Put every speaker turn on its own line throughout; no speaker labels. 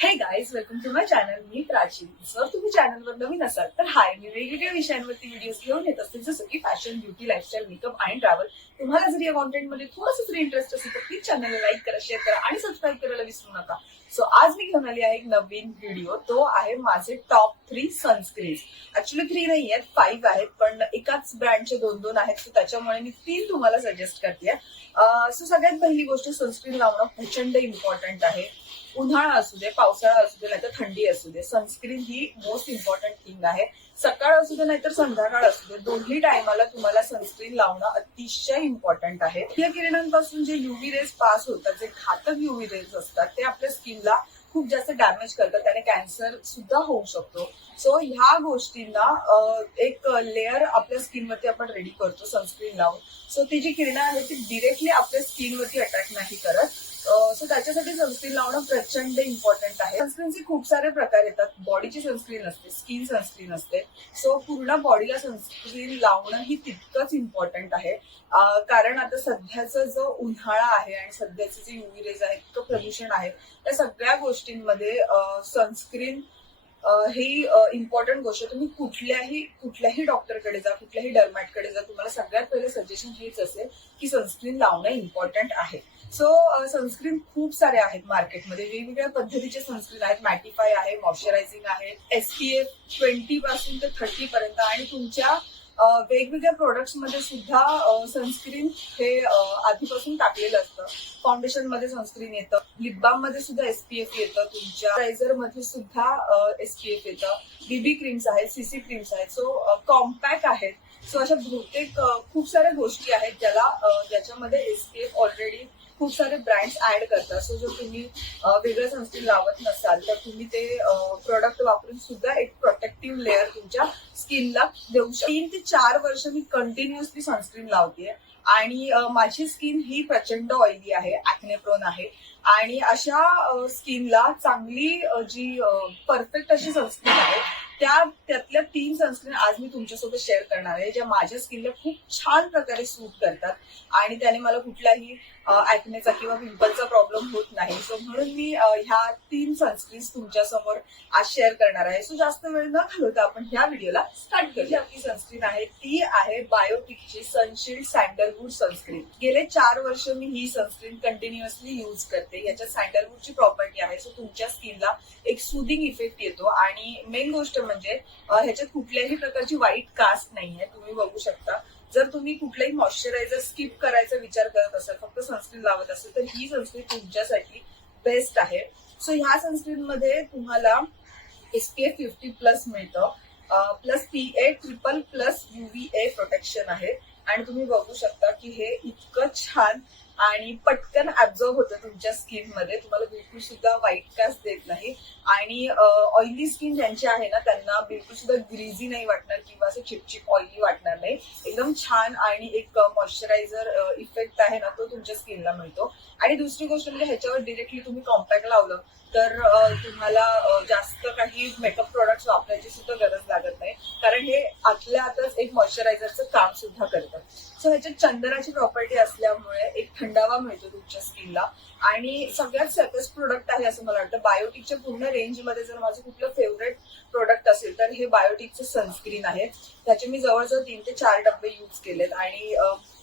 Hey guys welcome to my channel मी प्राची जर तुम्ही चॅनलवर नवीन असाल तर हाय मी वेगवेगळ्या विषयांवरती व्हिडिओज घेऊन येत असते जसं की फॅशन ब्युटी लाईफस्टाईल मेकअप आणि ट्रॅव्हल तुम्हाला जर या कॉन्टेंटमध्ये थोडंसं जरी इंटरेस्ट असेल तर प्लीज चॅनलला लाईक करा शेअर करा आणि सबस्क्राईब करायला विसरू नका. सो आज मी घेऊन आली आहे एक नवीन व्हिडिओ तो आहे माझे top three sunscreen actually three नाही आहेत फाईव्ह आहेत पण एकाच ब्रँडचे दोन दोन आहेत सो त्याच्यामुळे मी तीन तुम्हाला सजेस्ट करते. सो सगळ्यात पहिली गोष्ट सनस्क्रीन लावणं प्रचंड इम्पॉर्टंट आहे. उन्हाळा असू दे पावसाळा असू दे नाहीतर थंडी असू दे सनस्क्रीन ही मोस्ट इम्पॉर्टंट थिंग आहे. सकाळ असू दे नाहीतर संध्याकाळ असू दे दोन्ही टायमाला तुम्हाला सनस्क्रीन लावणं अतिशय इम्पॉर्टंट आहे. या किरणांपासून जे युव्ही रेज पास होतात जे घातक युव्ही रेज असतात ते आपल्या स्किनला खूप जास्त डॅमेज करतात त्याने कॅन्सर सुद्धा होऊ शकतो. सो ह्या गोष्टींना एक लेअर आपल्या स्किनवरती आपण रेडी करतो सनस्क्रीन लावून. सो ती जी किरणं आहेत ती डिरेक्टली आपल्या स्किनवरती अटॅक नाही करत. सो त्याच्यासाठी सनस्क्रीन लावणं प्रचंड इम्पॉर्टंट आहे. सनस्क्रीनचे खूप सारे प्रकार येतात. बॉडीची सनस्क्रीन असते स्किन सनस्क्रीन असते. सो पूर्ण बॉडीला सनस्क्रीन लावणं ही तितकंच इम्पॉर्टंट आहे. कारण आता सध्याचा जो उन्हाळा आहे आणि सध्याचे जे युव्ही रेज आहेत प्रदूषण आहे त्या सगळ्या गोष्टींमध्ये सनस्क्रीन ही इम्पॉर्टंट गोष्ट. तुम्ही कुठल्याही कुठल्याही डॉक्टरकडे जा कुठल्याही डर्मॅटकडे जा तुम्हाला सगळ्यात पहिले सजेशन हेच असेल की सनस्क्रीन लावणं इम्पॉर्टंट आहे. सो सनस्क्रीन खूप सारे आहेत मार्केटमध्ये वेगवेगळ्या पद्धतीचे सनस्क्रीन आहेत. मॅटिफाय आहे मॉइश्चरायझिंग आहे एसपीएफ ट्वेंटी पासून ते थर्टी पर्यंत आणि तुमच्या वेगवेगळ्या प्रोडक्ट्समध्ये सुद्धा सनस्क्रीन हे आधीपासून टाकलेलं असतं. फाउंडेशनमध्ये सनस्क्रीन येतं. लिपबाममध्ये सुद्धा एसपीएफ येतं. तुमच्या रायझरमध्ये सुद्धा एसपीएफ येतं. बीबी क्रीम्स आहेत सीसी क्रीम्स आहेत. सो कॉम्पॅक्ट आहेत. सो अशा बहुतेक खूप साऱ्या गोष्टी आहेत ज्याला ज्याच्यामध्ये एसपीएफ ऑलरेडी खूप सारे ब्रँड्स ऍड करतात. सो जर तुम्ही वेगळं सनस्क्रीन लावत नसाल तर तुम्ही ते प्रोडक्ट वापरून सुद्धा एक प्रोटेक्टिव्ह लेअर तुमच्या स्किनला देऊ शकता तीन ते चार वर्ष मी कंटिन्युअसली सनस्क्रीन लावते आणि माझी स्किन ही प्रचंड ऑइली आहे ऍक्ने प्रोन आहे. आणि अशा स्किनला चांगली जी परफेक्ट अशी सनस्क्रीन आहे त्या त्यातल्या तीन सनस्क्रीन आज मी तुमच्यासोबत शेअर करणार आहे ज्या माझ्या स्किनला खूप छान प्रकारे सूट करतात. आणि त्याने मला कुठलाही ऍक्नेचा किंवा पिंपलचा प्रॉब्लेम होत नाही. सो म्हणून मी ह्या तीन सनस्क्रीन्स तुमच्यासमोर आज शेअर करणार आहे. सो जास्त वेळ न घालवता आपण ह्या व्हिडिओला स्टार्ट करू आपली सनस्क्रीन आहे. ती आहे बायोटिकची सनशील्ड सँडलवूड सनस्क्रीन गेले चार वर्ष मी ही सनस्क्रीन कंटिन्युअसली यूज करते. याच्यात सँडलवूडची प्रॉपर्टी आहे. सो तुमच्या स्किनला एक सुदिंग इफेक्ट येतो. आणि मेन गोष्ट म्हणजे ह्याच्यात कुठल्याही प्रकारची वाईट कास्ट नाहीये तुम्ही बघू शकता. जर तुम्ही कुठलाही मॉइश्चरायझर स्किप करायचा विचार करत असाल फक्त सनस्क्रीन लावत असेल तर ही सनस्क्रीन तुमच्यासाठी बेस्ट आहे. सो ह्या सनस्क्रीन मध्ये तुम्हाला एसपीएफ फिफ्टी प्लस मिळतं. Plus P A triple plus UV A protection आहे. आणि तुम्ही बघू शकता की हे इतकं छान आणि पटकन ऍब्झॉर्ब होतं तुमच्या स्किनमध्ये. तुम्हाला बिलकुल सुद्धा व्हाईट कास्ट देत नाही. आणि ऑइली स्किन ज्यांची आहे ना त्यांना बिलकुल सुद्धा ग्रीझी नाही वाटणार किंवा असं चिपचिप ऑइली वाटणार नाही. एकदम छान आणि एक मॉइश्चरायझर इफेक्ट आहे ना तो तुमच्या स्किनला मिळतो. आणि दुसरी गोष्ट म्हणजे ह्याच्यावर डिरेक्टली तुम्ही कॉम्पॅक्ट लावलं तर तुम्हाला जास्त काही मेकअप प्रोडक्ट्स वापरायची सुद्धा गरज लागत नाही. कारण हे आतल्या आतच एक मॉइश्चरायझरचं काम सुद्धा करतं. सो ह्याच्यात चंदनाची प्रॉपर्टी असल्यामुळे एक थंडावा मिळतो तुमच्या स्किनला आणि सगळ्यात सेफेस्ट प्रोडक्ट आहे असं मला वाटतं. बायोटिकच्या पूर्ण रेंजमध्ये जर माझं कुठलं फेवरेट प्रोडक्ट असेल तर हे बायोटिकचं सनस्क्रीन आहे. त्याचे मी जवळजवळ तीन ते चार डब्बे यूज केलेत. आणि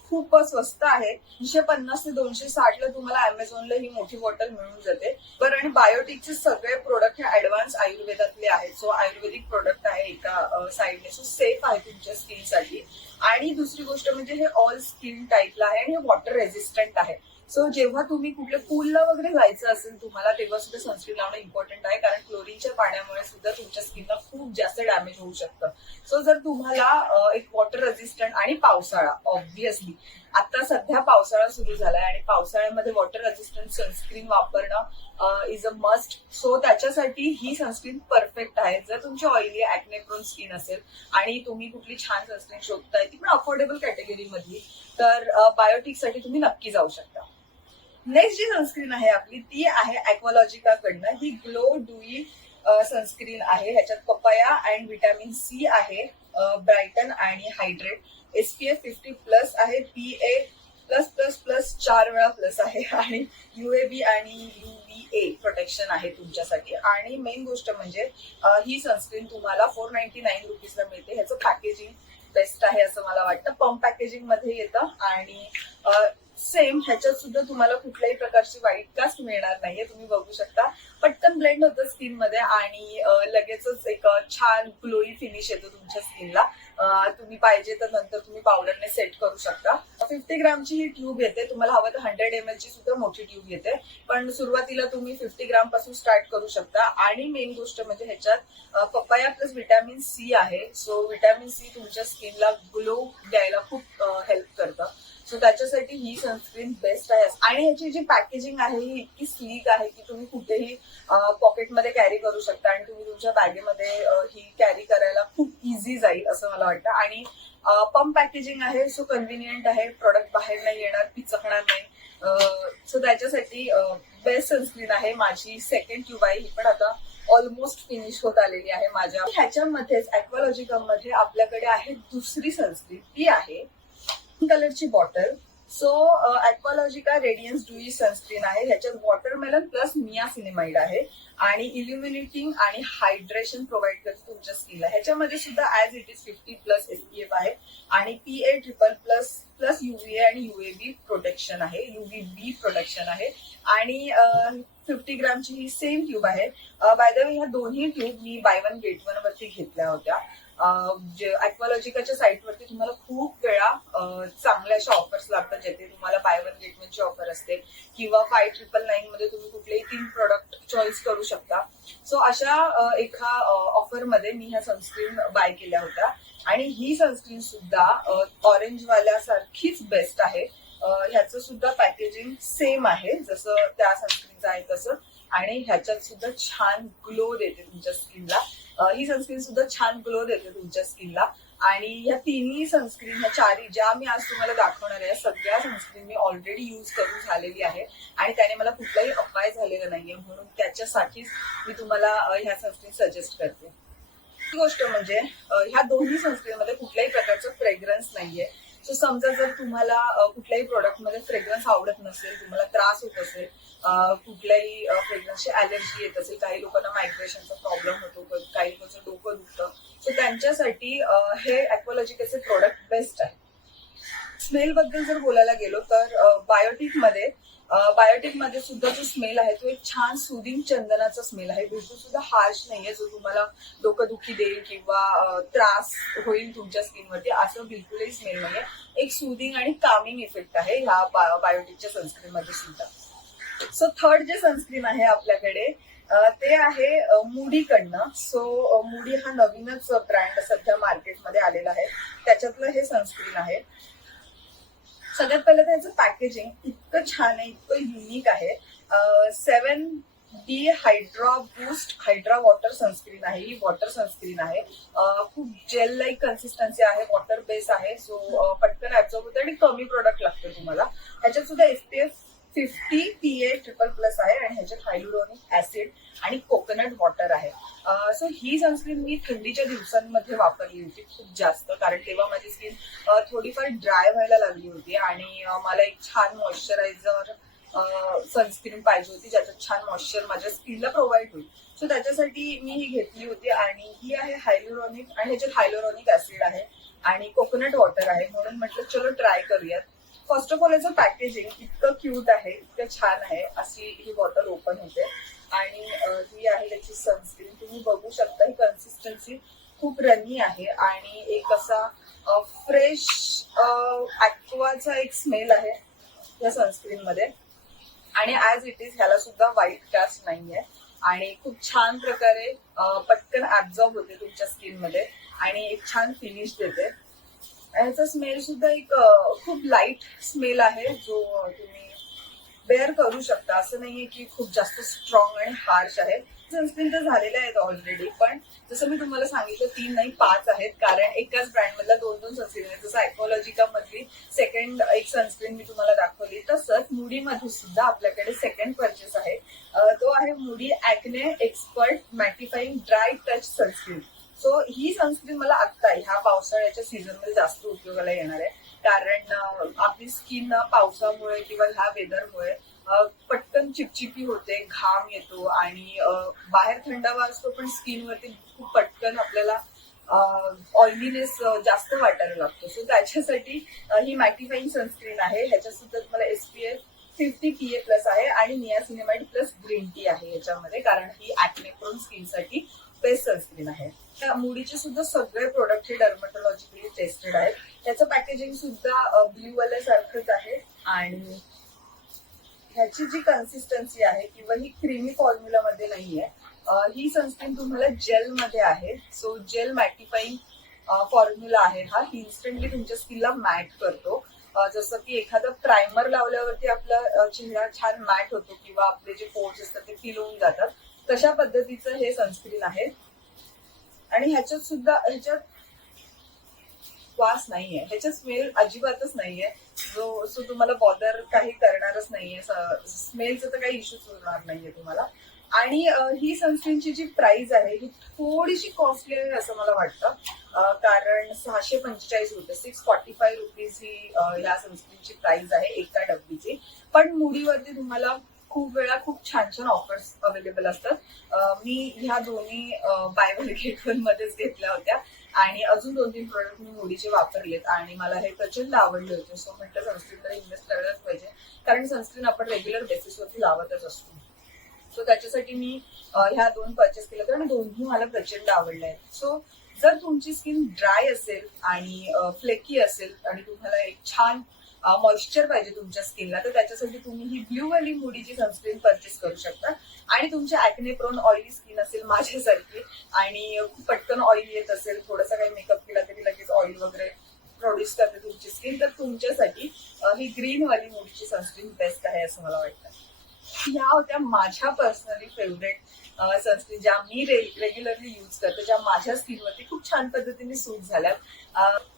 खूप स्वस्त आहे. तीनशे पन्नास ते दोनशे साठला तुम्हाला अमेझॉनला ही मोठी बॉटल मिळून जाते. बरं आणि बायोटिकचे सगळे प्रोडक्ट हे ऍडव्हान्स आयुर्वेदातले आहेत. सो आयुर्वेदिक प्रोडक्ट आहे एका साईडने सो सेफ आहे तुमच्या स्किनसाठी आणि दुसरी गोष्ट म्हणजे हे ऑल स्किन टाईपला आहे आणि हे वॉटर रेझिस्टंट आहे. सो जेव्हा तुम्ही कुठल्या पूलला वगैरे जायचं असेल तुम्हाला तेव्हा सुद्धा सनस्क्रीन लावणं इम्पॉर्टंट आहे. कारण क्लोरीनच्या पाण्यामुळे सुद्धा तुमच्या स्किनला खूप जास्त डॅमेज होऊ शकतं. सो जर तुम्हाला एक वॉटर रेझिस्टंट आणि पावसाळा ऑब्व्हियसली आता सध्या पावसाळा सुरू झालाय आणि पावसाळ्यामध्ये वॉटर रेझिस्टंट सनस्क्रीन वापरणं इज अ मस्ट सो त्याच्यासाठी ही सनस्क्रीन परफेक्ट आहे. जर तुमची ऑइली ऍक्नेप्रोन स्किन असेल आणि तुम्ही कुठली छान सनस्क्रीन शोधताय ती पण अफोर्डेबल कॅटेगरीमधली तर बायोटिकसाठी तुम्ही नक्की जाऊ शकता. नेक्स्ट जी सनस्क्रीन आहे आपली ती आहे अॅक्वॉलॉजिका कडनं. ही ग्लो डुई सनस्क्रीन आहे. ह्याच्यात पपया अँड व्हिटॅमिन सी आहे ब्रायटन आणि हायड्रेट एसपीएफ फिफ्टी प्लस आहे P A plus plus plus चार वेळा प्लस आहे. आणि युएबी आणि ए प्रोटेक्शन आहे तुमच्यासाठी. आणि मेन गोष्ट म्हणजे ही सनस्क्रीन तुम्हाला फोर नाईन्टी नाईन रुपीजला मिळते. ह्याचं पॅकेजिंग बेस्ट आहे असं मला वाटतं. पंप पॅकेजिंगमध्ये येतं. आणि सेम ह्याच्यात सुद्धा तुम्हाला कुठल्याही प्रकारची वाईट कास्ट मिळणार नाहीये तुम्ही बघू शकता. पटकन ब्लेंड होतं स्किनमध्ये आणि लगेचच एक छान ग्लोई फिनिश येतो तुमच्या स्किनला. तुम्ही पाहिजे तर नंतर तुम्ही पावडरने सेट करू शकता. फिफ्टी ग्रामची ही ट्यूब येते. तुम्हाला हवं तर हंड्रेड एम ची सुद्धा मोठी ट्यूब येते. पण सुरुवातीला तुम्ही फिफ्टी ग्रामपासून स्टार्ट करू शकता. आणि मेन गोष्ट म्हणजे ह्याच्यात पपाया प्लस विटॅमिन सी आहे. सो विटॅमिन सी तुमच्या स्किनला ग्लो द्यायला खूप हेल्प करतं. सो त्याच्यासाठी ही सनस्क्रीन बेस्ट आहे. आणि ह्याची जी पॅकेजिंग आहे ही इतकी स्लीक आहे की तुम्ही कुठेही पॉकेटमध्ये कॅरी करू शकता आणि तुम्ही तुमच्या बॅगेमध्ये ही कॅरी करायला खूप इझी जाईल असं मला वाटतं. आणि पंप पॅकेजिंग आहे सो कन्व्हिनियंट आहे. प्रोडक्ट बाहेर नाही येणार पिचकणार नाही. सो त्याच्यासाठी बेस्ट सनस्क्रीन आहे माझी. सेकंड ट्यूब आहे ही पण आता ऑलमोस्ट फिनिश होत आलेली आहे माझ्या. ह्याच्यामध्येच अक्वालॉजिकममध्ये आपल्याकडे आहे दुसरी सनस्क्रीन ती आहे कलरची bottle so Aqualogica radiance dewy sunscreen आहे. ह्याच्यात वॉटरमेलन प्लस निया सिनेमाइड आहे. आणि इल्युमिनेटिंग आणि हायड्रेशन प्रोव्हाइड करते तुमच्या स्किनला ह्याच्यामध्ये सुद्धा as it is fifty plus SPF आहे. आणि P A triple plus plus UVA आणि युएबी प्रोटेक्शन आहे. युव्ही बी प्रोटेक्शन आहे. आणि uh, फिफ्टी ग्रामची ही सेम ट्यूब आहे. बाय द वे ह्या दोन्ही ट्यूब मी बाय वन गेट वन वरती घेतल्या होत्या. जे अक्वालॉजिकाच्या साईटवरती तुम्हाला खूप वेळा चांगल्या अशा ऑफर्स लागतात जेथे तुम्हाला बाय वन गेट वनची ऑफर असते. किंवा फाय ट्रिपल नाईन मध्ये तुम्ही कुठलेही तीन प्रोडक्ट चॉईस करू शकता. सो अशा एका ऑफरमध्ये मी ह्या सनस्क्रीन बाय केल्या होत्या. आणि ही सनस्क्रीन सुद्धा ऑरेंज वाल्यासारखीच बेस्ट आहे. ह्याचं सुद्धा पॅकेजिंग सेम आहे जसं त्या सनस्क्रीनचं आहे तसं. आणि ह्याच्यात सुद्धा छान ग्लो देते तुमच्या स्किनला ही सनस्क्रीन सुद्धा छान ग्लो देते तुमच्या स्किनला आणि ह्या तिन्ही सनस्क्रीन ह्या चारी ज्या मी आज तुम्हाला दाखवणार आहे सगळ्या सनस्क्रीन मी ऑलरेडी युज करून झालेली आहे. आणि त्याने मला कुठलाही अपाय झालेला नाहीये. म्हणून त्याच्यासाठीच मी तुम्हाला ह्या सनस्क्रीन सजेस्ट करते. ही गोष्ट म्हणजे ह्या दोन्ही सनस्क्रीन मध्ये कुठल्याही प्रकारचं फ्रेग्रन्स नाहीये. सो समजा जर तुम्हाला कुठल्याही प्रोडक्टमध्ये फ्रेग्रन्स आवडत नसेल तुम्हाला त्रास होत असेल कुठल्याही फ्रेग्रन्सची अलर्जी येत असेल काही लोकांना मायग्रेशनचा प्रॉब्लेम होतो काही लोकांचं डोकं दुखतं. सो त्यांच्यासाठी हे अक्वालॉजिकचे प्रोडक्ट बेस्ट आहे. स्मेल बद्दल जर बोलायला गेलो तर बायोटिकमध्ये बायोटिकमध्ये सुद्धा जो स्मेल आहे तो एक छान सुदिंग चंदनाचा स्मेल आहे. बिलकुल सुद्धा हार्श नाहीये जो तुम्हाला डोकंदुखी देईल किंवा त्रास होईल तुमच्या स्किनवरती असं बिलकुलही स्मेल नाहीये. एक सुदिंग आणि कामिंग इफेक्ट आहे ह्या बायोटिकच्या सनस्क्रीन मध्ये सुद्धा. सो थर्ड जे सनस्क्रीन आहे आपल्याकडे ते आहे मुडी कडनं सो मुडी हा नवीनच ब्रँड सध्या मार्केटमध्ये आलेला आहे. त्याच्यातलं हे सनस्क्रीन आहे. सगळ्यात पहिलं त्याचं पॅकेजिंग इतकं छान आहे इतकं युनिक आहे. Seven D hydra boost hydra water sunscreen आहे ही वॉटर सनस्क्रीन आहे. खूप जेल लाईक कन्सिस्टन्सी आहे वॉटर बेस आहे सो पटकन ऍब्झॉर्ब होतं आणि कमी प्रोडक्ट लागतो तुम्हाला. ह्याच्यात सुद्धा SPF fifty P A triple plus आहे आणि ह्याच्यात हायड्रोनिक ऍसिड आणि कोकोनट वॉटर आहे. सो ही सनस्क्रीन मी थंडीच्या दिवसांमध्ये वापरली होती खूप जास्त कारण तेव्हा माझी स्किन थोडीफार ड्राय व्हायला लागली होती आणि मला एक छान मॉइश्चरायझर सनस्क्रीन पाहिजे होती ज्याच्यात छान मॉइश्चर माझ्या स्किनला प्रोव्हाइड होईल. सो त्याच्यासाठी मी ही घेतली होती आणि ही आहे हायलोरॉनिक आणि ह्याच्यात हायलोरॉनिक ऍसिड आहे आणि कोकोनट वॉटर आहे म्हणून म्हटलं चलो ट्राय करूयात. फर्स्ट ऑफ ऑल याचं पॅकेजिंग इतकं क्यूट आहे इतकं छान आहे. अशी ही बॉटल ओपन होते. आणि ही आहे त्याची सनस्क्रीन तुम्ही बघू शकता ही कन्सिस्टन्सी खूप रनी आहे. आणि एक असा फ्रेश ऍक्वाचा एक स्मेल आहे या सनस्क्रीन मध्ये. आणि ऍज इट इज ह्याला सुद्धा व्हाईट कास्ट नाहीये. आणि खूप छान प्रकारे पटकन ऍब्झॉर्ब होते तुमच्या स्किनमध्ये. आणि एक छान फिनिश देते. याचा स्मेल सुद्धा एक खूप लाइट स्मेल आहे जो तुम्ही बेअर करू शकता. असं नाहीये की खूप जास्त स्ट्रॉंग आणि हार्श आहे. सनस्क्रीन तर झालेल्या आहेत ऑलरेडी पण जसं मी तुम्हाला सांगितलं तीन नाही पाच आहेत. कारण एकाच ब्रँड मधल्या दोन दोन सनस्क्रीन आहेत. जसं ॲक्वॉलॉजिका मधली सेकंड एक सनस्क्रीन मी तुम्हाला दाखवली. तसंच मुडी मध्ये सुद्धा आपल्याकडे सेकंड परचेस आहे. तो आहे मुडी acne expert mattifying dry touch sunscreen so ही सनस्क्रीन मला आत्ता ह्या पावसाळ्याच्या सीझनमध्ये जास्त उपयोगाला येणार आहे. कारण आपली स्किन पावसामुळे किंवा ह्या वेदरमुळे पटकन चिपचिपी होते घाम येतो आणि बाहेर थंडावा असतो पण स्किनवरती खूप पटकन आपल्याला ऑइलीनेस जास्त वाटायला लागतो. सो त्याच्यासाठी ही मॅटिफाईंग सनस्क्रीन आहे. ह्याच्यासुद्धा तुम्हाला SPF fifty P A plus आहे आणि नियासिनेमाइड प्लस ग्रीन टी आहे याच्यामध्ये कारण ही ऍक्ने प्रोन स्किनसाठी बेस्ट सनस्क्रीन आहे. त्या मुडीचे सुद्धा सगळे प्रोडक्ट हे डर्मॅटोलॉजिकली टेस्टेड आहेत. त्याचं पॅकेजिंग सुद्धा ब्ल्यू वाल्या सारखंच आहे. आणि ह्याची जी कन्सिस्टन्सी आहे किंवा ही क्रीमी फॉर्म्युला मध्ये नाहीये ही सनस्क्रीन तुम्हाला जेल मध्ये आहे. सो जेल मॅटिफाईंग फॉर्म्युला आहे हा. इन्स्टंटली तुमच्या स्किनला मॅट करतो. जसं की एखादा प्रायमर लावल्यावरती आपला चेहरा छान मॅट होतो किंवा आपले जे पोर्स असतात ते फिल होऊन जातात. तशा पद्धतीचं हे सनस्क्रीन आहे? आणि ह्याच्यात सुद्धा ह्याच्यात वास नाहीये. ह्याच्यात स्मेल अजिबातच नाहीये. जो सो तुम्हाला बॉदर काही करणारच नाहीये. स्मेलचं तर काही इश्यूच होणार नाहीये तुम्हाला. आणि ही सनस्क्रीनची जी प्राइस आहे ही थोडीशी कॉस्टली आहे असं मला वाटतं. कारण सहाशे पंचेचाळीस रुपये सिक्स फॉर्टी फाय रुपीज ही या सनस्क्रीनची प्राइस आहे एका डब्बीची. पण मुडीवरती तुम्हाला खूप वेळा खूप छान छान ऑफर्स अवेलेबल असतात. मी ह्या दोन्ही बाय वन गेट वन मध्येच घेतल्या होत्या. आणि अजून दोन तीन प्रोडक्ट मी मुडीचे वापरलेत. आणि मला हे प्रचंड आवडले होते. सो म्हटलं सनस्क्रीनकडे इन्व्हेस्ट करायलाच पाहिजे. कारण सनस्क्रीन आपण रेग्युलर बेसिसवरती लावतच असतो. सो त्याच्यासाठी मी ह्या दोन परचेस केल्या. होत्या आणि दोन्ही मला प्रचंड आवडल्या आहेत. सो जर तुमची स्किन ड्राय असेल आणि फ्लेकी असेल आणि तुम्हाला एक छान मॉइश्चर पाहिजे तुमच्या स्किनला तर त्याच्यासाठी तुम्ही ही ब्ल्यू वाली मुडीची सनस्क्रीन परचेस करू शकता. आणि तुमची ऍक्ने प्रोन ऑइली स्किन असेल माझ्यासारखी आणि खूप पटकन ऑइल येत असेल थोडासा काही मेकअप केला तरी लगेच ऑइल वगैरे प्रोड्यूस करते तुमची स्किन तर तुमच्यासाठी ही ग्रीन वाली मुडीची सनस्क्रीन बेस्ट आहे असं मला वाटतं. ह्या होत्या माझ्या पर्सनली फेवरेट सनस्क्रीन ज्या मी रेग्युलरली युज करते ज्या माझ्या स्किनवरती खूप छान पद्धतीने सूट झाल्या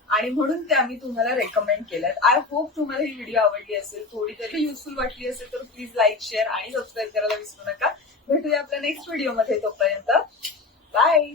आणि म्हणून त्या मी तुम्हाला रेकमेंड केल्यात. आय होप तुम्हाला ही व्हिडिओ आवडली असेल थोडी तरी युजफुल वाटली असेल तर प्लीज लाईक शेअर आणि सबस्क्राईब करायला विसरू नका. भेटूया आपल्या नेक्स्ट व्हिडिओमध्ये तोपर्यंत. बाय